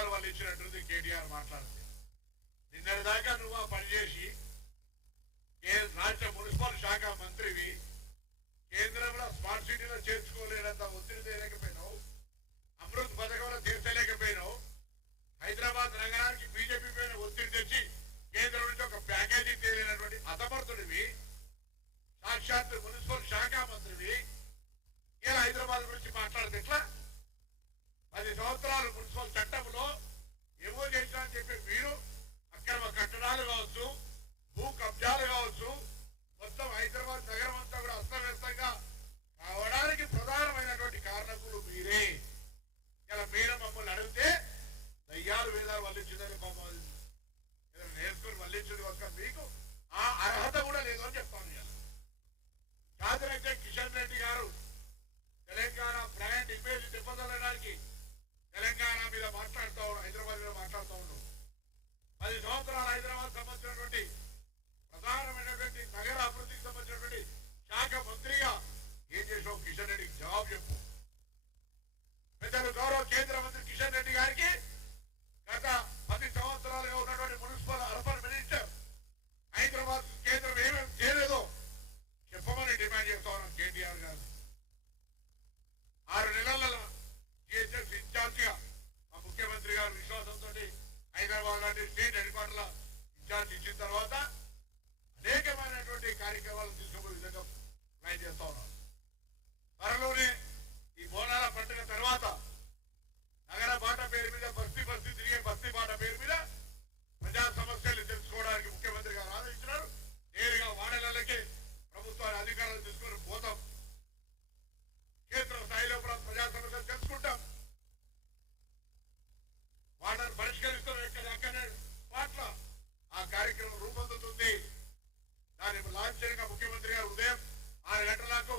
వేదాలు వాళ్ళు ఇచ్చినట్టుంది కేటీఆర్ మాట్లాడితే. నిన్నటిదాకా నువ్వు ఆ పనిచేసి రాష్ట్ర మున్సిపల్ శాఖ మంత్రివి, కేంద్రంలో స్మార్ట్ సిటీలో చేర్చుకోలేనంత ఒత్తిడి తేలేకపోయినావు, అమృత్ పథకంలో తీర్చలేకపోయినావు, హైదరాబాద్ నగరానికి బీజేపీ పైన ఒత్తిడి తెచ్చి కేంద్రం నుంచి ఒక ప్యాకేజీ తేలినటువంటి అసమర్థుడివి, సాక్షాత్ మున్సిపల్ శాఖ మంత్రివి, ఇలా హైదరాబాద్ గురించి మాట్లాడితే ఎట్లా? 10 సంవత్సరాలు మున్సిపల్ చట్టంలో ఏమో చేసినా అని చెప్పి మీరు అక్రమ కట్టడాలు కావచ్చు, భూ కబ్జాలు కావచ్చు, మొత్తం హైదరాబాద్ నగరం అంతా కూడా అస్తవ్యస్తంగా కావడానికి ప్రధానమైనటువంటి కారణకులు మీరే. ఇలా మీరు మమ్మల్ని అడిగితే దయ్యాలు వేదాలు వల్లించిందని మమ్మల్ని నేర్చుకుని వల్లించింది ఒక మీకు ఆ అర్హత కూడా లేదు అని చెప్తాను. చాదరైతే కిషన్ రెడ్డి గారు తెలంగాణ బ్రాండ్ ఇమేజ్ దెబ్బతలడానికి తెలంగాణ మీద మాట్లాడుతూ ఉన్నాడు, హైదరాబాద్ మీద మాట్లాడుతూ ఉన్నాడు. 10 సంవత్సరాలు హైదరాబాద్ సంబంధించినటువంటి ప్రధానమైనటువంటి నగర అభివృద్ధికి సంబంధించినటువంటి శాఖ మంత్రిగా ఏం చేసావు? కిషన్ రెడ్డికి జవాబు చెప్పు. పెద్దలు గౌరవ కేంద్ర మంత్రి కిషన్ రెడ్డి గారికి గత 10 సంవత్సరాలుగా ఉన్నటువంటి మున్సిపల్ అర్బన్ మినిస్టర్ హైదరాబాద్ కేంద్రం ఏమేమి చేయలేదో చెప్పమని డిమాండ్ చేస్తా ఉన్నాం కేటీఆర్ గారు. 6 నెలల జిహెచ్ఎస్ ఇన్ఛార్జ్ గా మా ముఖ్యమంత్రి గారు విశ్వాసంతో హైదరాబాద్ లాంటి స్టేట్ హెడ్ క్వార్టర్ల ఇన్ఛార్జ్ ఇచ్చిన తర్వాత అనేకమైనటువంటి కార్యక్రమాలు తీసుకునే విధంగా ప్లాన్ చేస్తా ఉన్నాం. త్వరలోనే ఈ బోనాల పండుగ తర్వాత నగర బాట పేరు మీద బస్తీ తిరిగే బస్తీ బాట పేరు మీద ప్రజా సమస్యలు తెలుసుకోవడానికి ముఖ్యమంత్రి గారు ఆలోచించినారు. నేరుగా వాడలకే ప్రభుత్వాన్ని అధికారులు తీసుకొని పోతాం, క్షేత్ర స్థాయిలో ప్రజా సమస్యలు తెలుసుకుంటాం, వాటిని పరిష్కరిస్తాం. ఎక్కడెక్కడే వాట్ల ఆ కార్యక్రమం రూపొందుతుంది. దాని లాంఛనంగా ముఖ్యమంత్రి గారు ఉదయం 6 గంటలకు